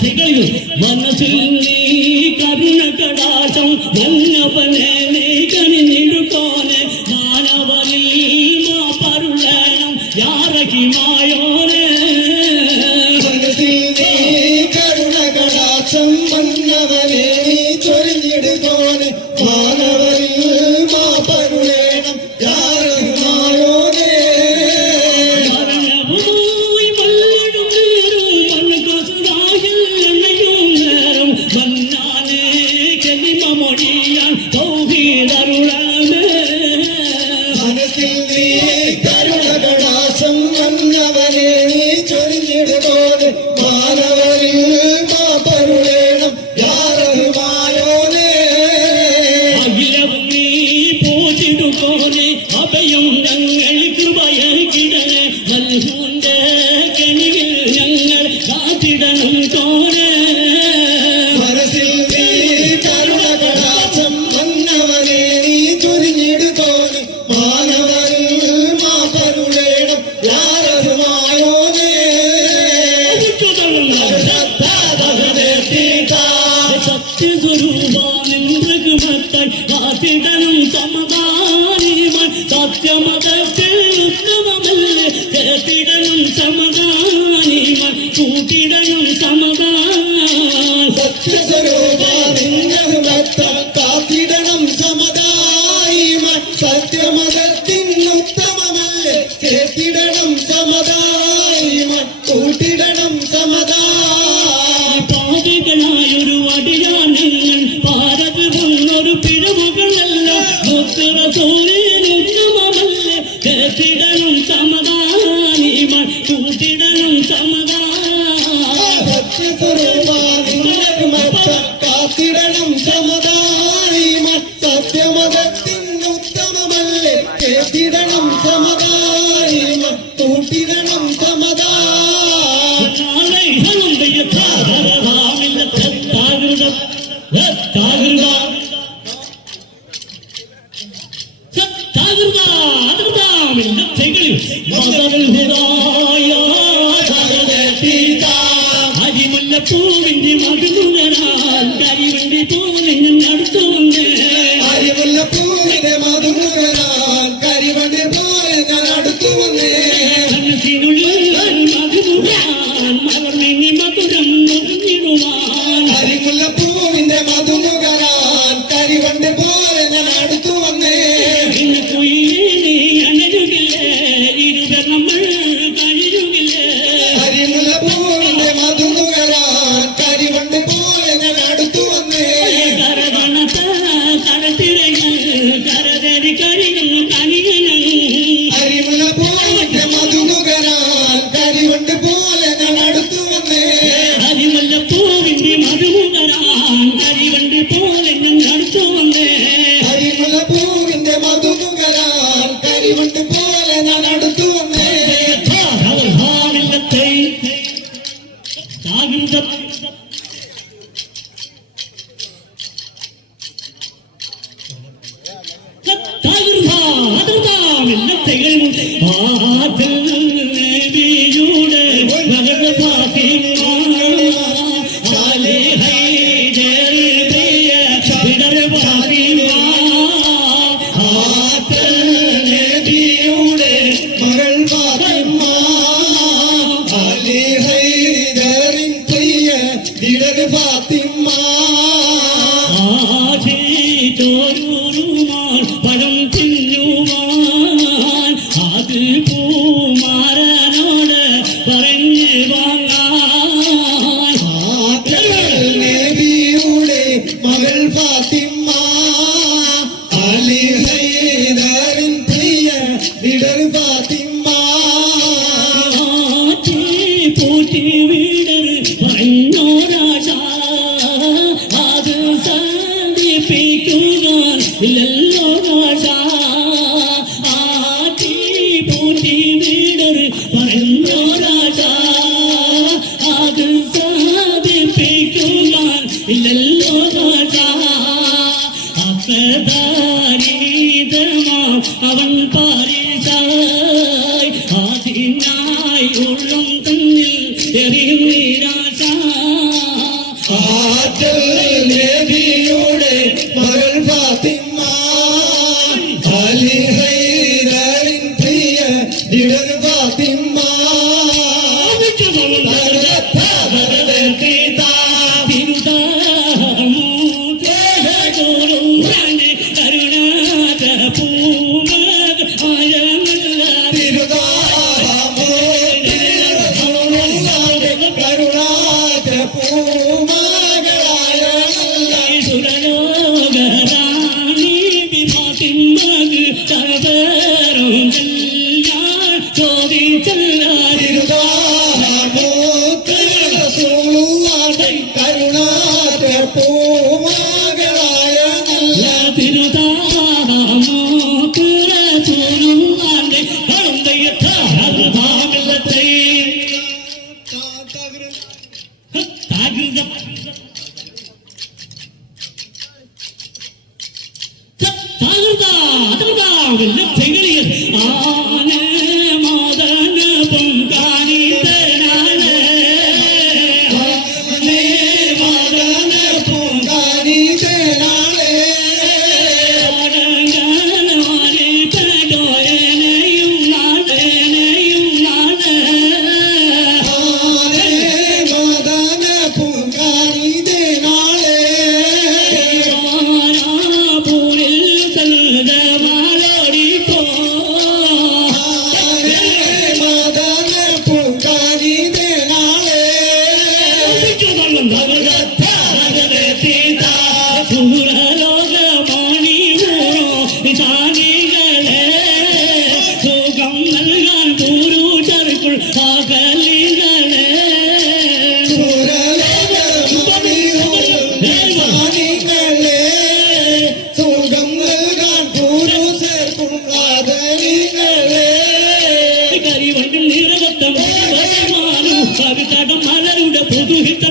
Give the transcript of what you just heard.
Take മനസ്സിൽ നീ കരുണ കടാശം വന്നവനെ നീ കനിഞ്ഞിടുക്കോനെ മാനവരിൽ മാപ്പരുളണം യാരഹിമായോനെ മനസ്സിൽ നീ കരുണ കടാശം വന്നവനെ നീ ചൊരിഞ്ഞിടുക്കോനെ മാനവരിൽ മാപ്പരുളണം യാരഹിമായോനെ മനസ്സിൽ നീ കരുണ കടാശം വന്നവനെ നീ ചൊരിഞ്ഞിടുകോനെ മാനവരിൽ മാപ്പരുളേണം യാരഹിമായോനെ അഖിലവും നീ പൂജിടുകോനെ അഭയം ഞങ്ങൾ കൃപയകിടനെ നൽകുന്റെ കെണിയിൽ ഞങ്ങൾ കാത്തിടണം തോനെ മനസ്സിൽ നീ കരുണ കടാശം വന്നവനെ നീ ചൊരിഞ്ഞിടുകോനെ മാനവരിൽ മാപ്പരുളേണം യാരഹിമായോനെ സത്യസ്വരൂപമെന്തകുമത്തായി കാത്തിടണം സമാധാനിമാൻ സത്യമതത്തിൽ ഉത്തമമല്ലേ കേട്ടിടണം സമാധാനിമാൻ കൂട്ടിടണം സമാധാനം സത്യസ്വരൂപ കാത്തിടണം സമതായിമാൻ സത്യമതത്തിനുത്തമമല്ലേ കേട്ടിടണം സമതായിമാൻ കൂട്ടിടണം സമാധാനം പാപികളായൊരു അടിയാനങ്ങൾ ഭാരത് വന്നൊരു പിഴവുകളല്ല മുത്തറസൂര്യനുത്തമമല്ലേ കേട്ടിടണം സമാധാനിമാൻ കൂട്ടിടണം സമാധാനം സത്യസ്വരൂപ കാത്തിടണം സമതായിമാൻ സത്യമതത്തിനുത്തമമല്ലേ കേട്ടിടണം സമാധാനം കൂട്ടിടണം സമാധാനം പൂവിന്റെ മധുമുകരാൻ കരിവണ്ടി പോലെ ഞാൻ അടുത്തുണ്ട് അരിമുല്ലപ്പൂവിന്റെ മധുമുകരാൻ കരിവണ്ടി പോലെ ഞാൻ അടുത്തു വന്നേ മനസ്സിനുള്ളിൽ മധുമുകാൻ മലർന്നിനി മധുരം മുറിഞ്ഞിടുവാൻ അരിമുല്ലപ്പൂവിന്റെ മധുമുകരാൻ കരിവണ്ടി പോലെ ഞാൻ അടുത്തു വന്നേ കുയിലേ അണരുകില്ലേ ഇരുവർ നമ്മൾ കഴിയുകില്ലേ അരിമുല്ലപ്പൂവിന്റെ മധുമുകരാൻ കരിവണ്ടി പോലെ ഞാൻ അടുത്തു വന്നേ കരകണത്ത കരത്തിരങ്ങൾ കരതരി കരികൾ കനിയനും അരിമുല്ലപ്പൂവിന്റെ മധുമുകരാൻ കരിവണ്ടി പോലെ ഞാൻ അടുത്തു വന്നേ അരിമല്ലപ്പൂവിന്റെ മധുമുകരാൻ കരിവണ്ടി പോലെ ഞാൻ അടുത്തു വന്നേ അരിമുല്ലപ്പൂവിന്റെ മധുമുകരാൻ കരിവണ്ടി പോലെ ഞാൻ അടുത്തു വന്നേ മകൾ ഫാത്തിമ അലി ഹൈദറിൻ പ്രിയ ദിടർ ഫാത്തിമ പഴം തിന്നുവാൻ അത് പൂമാരനോട് പറഞ്ഞു വാങ്ങാൻ നബിയുടെ മകൾ ഫാത്തിമ അലി ഹൈദറിൻ പ്രിയ ദിടർ ഫാത്തിമ പൂട്ടി വീടർ പറഞ്ഞോരാശ അത് സാധിപ്പിക്കുവാൻ ഇല്ലല്ലോ ആശ ആറ്റി പൂട്ടി വീടർ പറഞ്ഞോരാശ അത് സാധിപ്പിക്കുവാൻ ഇല്ലല്ലോ ആശ അക്കദാരീതമാ അവൻ പാരിസായി അതിനായി ഉള്ളം തന്നിൽ എറിയും നിരാശ ആറ്റൽ നബിയുടെ മകൾ ഫാത്തിമ അലി ഹൈദറിൻ പ്രിയ ദിടർ ഫാത്തിമ മലരുടെ പുതുഹിത